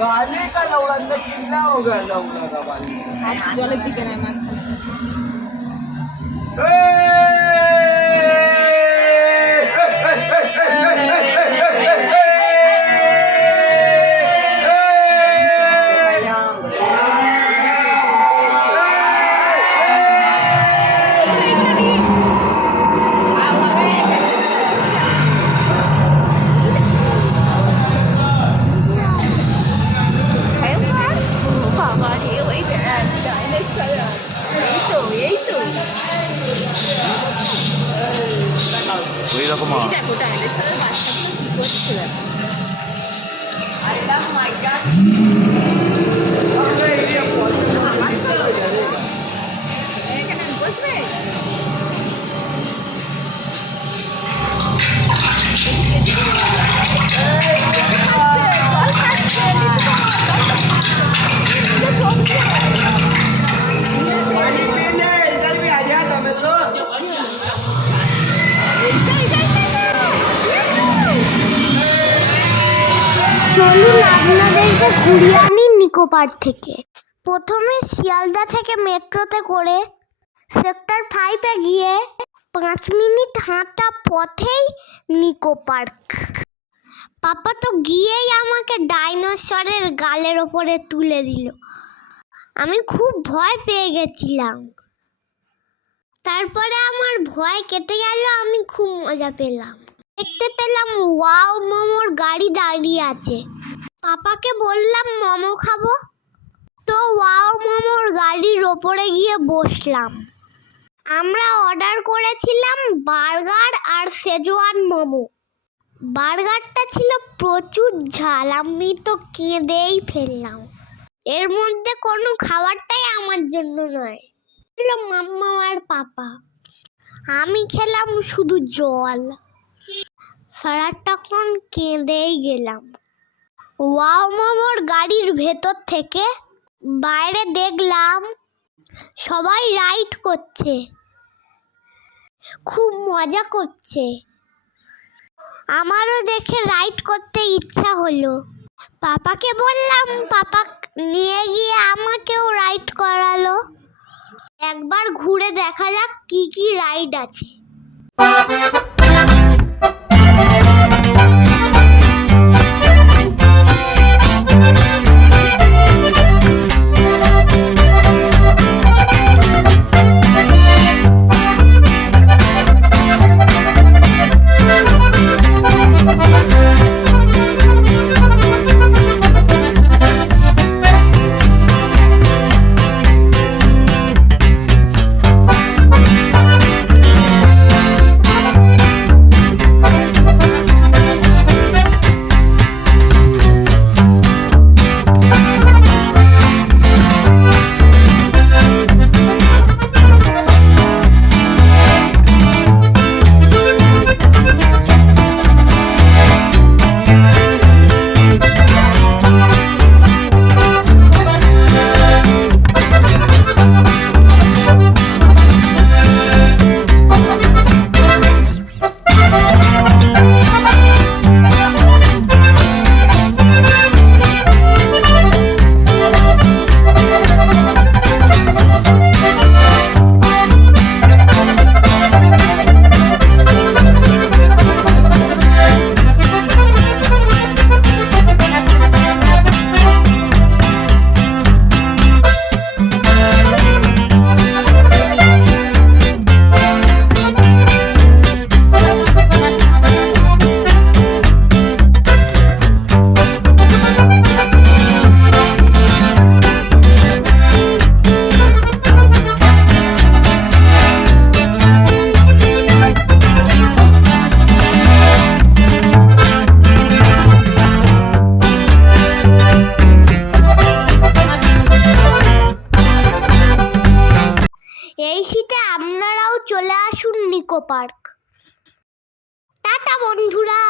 गाने का लौड़ा अंदर चिल्ला हो गया लौड़ा का बाली चलो ठीक है ना ওই রকম চলুন আপনাদেরকে ঘুরিয়ে আনি নিকো পার্ক থেকে। প্রথমে শিয়ালদা থেকে মেট্রোতে করে সেক্টর 5-এ গিয়ে 5 মিনিট হাঁটা পথেই নিকো পার্ক। পাপা তো গিয়েই আমাকে ডাইনোসরের গালের ওপরে তুলে দিল। আমি খুব ভয় পেয়ে গেছিলাম। তারপরে আমার ভয় কেটে গেল, আমি খুব মজা পেলাম। দেখতে পেলাম ওয়াও মোমোর গাড়ি দাঁড়িয়ে আছে। পাপাকে বললাম মোমো খাবো, তো ওয়াও মোমোর গাড়ির ওপরে গিয়ে বসলাম। আমরা অর্ডার করেছিলাম বার্গার আর শেজওয়ান মোমো। বার্গারটা ছিল প্রচুর ঝাল, আমি তো কেঁদেই ফেললাম। এর মধ্যে কোনো খাবারটাই আমার জন্য নয়, ছিল মাম্মা আর পাপা। আমি খেলাম শুধু জল। সারাটাক্ষণ কেঁদেই গেলাম। ওয়াও মোমোর গাড়ির ভেতর থেকে বাইরে দেখলাম সবাই রাইড করছে, খুব মজা করছে। আমারও দেখে রাইড করতে ইচ্ছা হলো। পাপাকে বললাম, পাপা নিয়ে গিয়ে আমাকেও রাইড করালো। একবার ঘুরে দেখা যাক কি কি রাইড আছে। এই শীতে আপনারাও চলে আসুন নিকো পার্ক। টাটা বন্ধুরা।